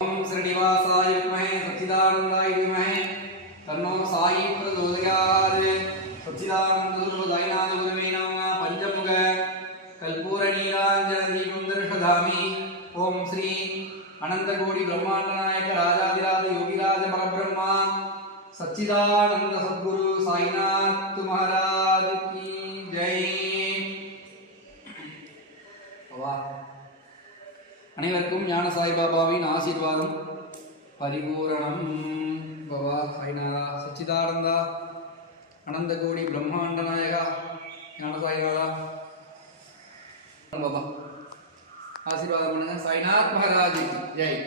ओम श्रीनिवासाय विद्महे सच्चिदानंदाय धीमहि तन्नो साई प्रचोदयात्। सच्चिदानंदरूपदायिनाथ गुरुवे नमः। पंचमुख कर्पूर नीरांजन दीपं दर्शयामि। ओम श्री अनंतकोटि ब्रह्मांड नायक राजाधिराज योगिराज परब्रह्मा सच्चिदानंद सद्गुरु साईनाथ महाराज की जय। அனைவருக்கும் ஞான சாய்பாபாவின் ஆசீர்வாதம் பரிபூரணம் பவா. சாய்நாதா சச்சிதானந்தா அனந்த கோடி பிரம்மாண்ட நாயகா ஞான சாய்நாதா பாபா ஆசீர்வாதம் பண்ணுங்க. சாய்நாத் மகாராஜ் ஜெய்.